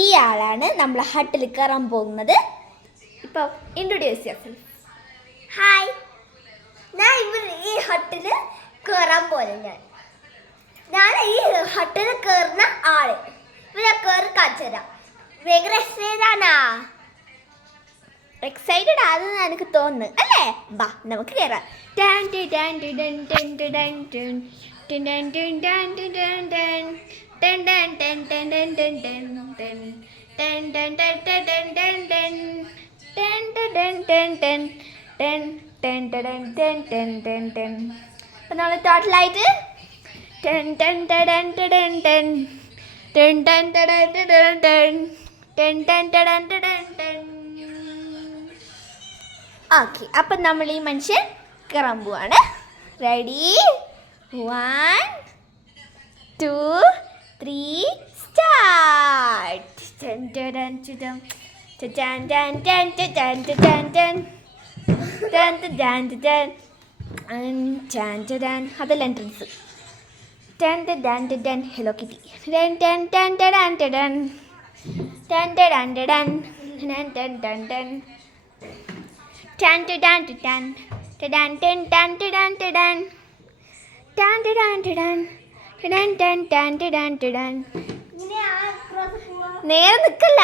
ഈ ആളാണ് നമ്മളെ ഹട്ടിൽ കയറാൻ പോകുന്നത്. ഇപ്പോൾ ഇൻട്രൊഡ്യൂസ് യുവർസെൽഫ്. ഹായ്, ഞാൻ ഈ ഹട്ടിൽ കയറാൻ പോലെ ഞാൻ ഈ ഹട്ടിൽ കയറുന്ന ആള് ഇവിടെ കയറി കാണിച്ചുതരാം. ഭയങ്കര എക്സൈറ്റഡ് ആണെന്ന് എനിക്ക് തോന്നുന്നു അല്ലേ? ബാ നമുക്ക് കയറാം. അപ്പം നമ്മൾ ടോട്ടലായിട്ട് ഓക്കെ. അപ്പം നമ്മൾ ഈ മനുഷ്യൻ കയറാൻ പോവാണ്. റെഡി? 1 2 3 സ്റ്റാർട്ട്. അതല്ല എൻട്രൻസ്. Hello kitty. നേരെ നിൽക്കല്ല.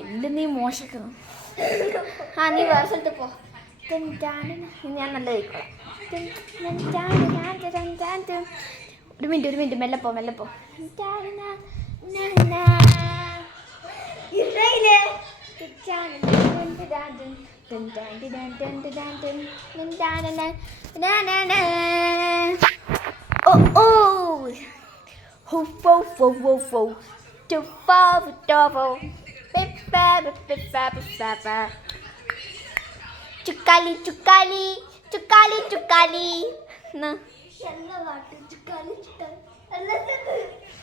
എന്ത് നീ മോശക്കണം. നീ വേറെ സ്ഥലത്ത് പോ. ഞാൻ നല്ല കഴിക്കോളാം. ഒരു മിനിറ്റ് മെല്ലെ പോ.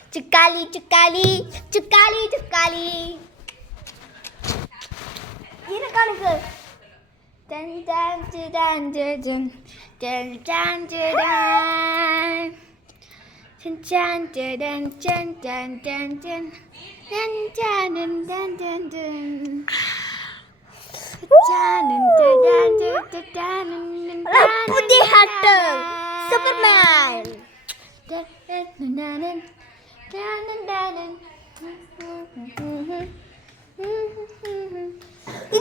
ചുക്കാലി. പുതിയ ഹട്ട് സൂപ്പർമാൻ.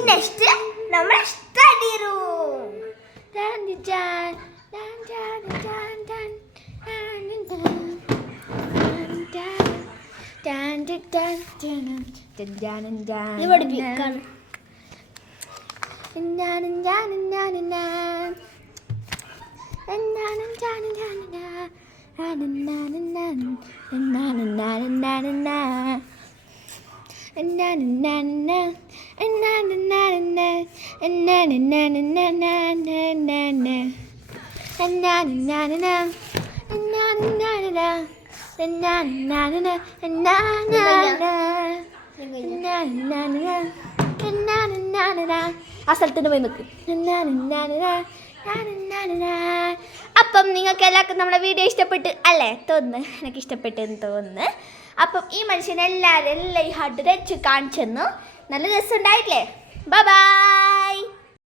നെക്സ്റ്റ് നമ്മുടെ സ്റ്റഡി റൂം. ആ സ്ഥലത്തിന് പോയി നിൽക്കും. അപ്പം നിങ്ങൾക്ക് എല്ലാവർക്കും നമ്മുടെ വീഡിയോ ഇഷ്ടപ്പെട്ട് അല്ലേ? തോന്നുന്നു എനിക്ക് ഇഷ്ടപ്പെട്ടെന്ന് തോന്നുന്നു. അപ്പം ഈ മനുഷ്യനെ എല്ലാവരും ഈ ഹട്ട് വെച്ച് കാണിച്ചെന്നു. നല്ല രസം ഉണ്ടായില്ലേ? ബൈ.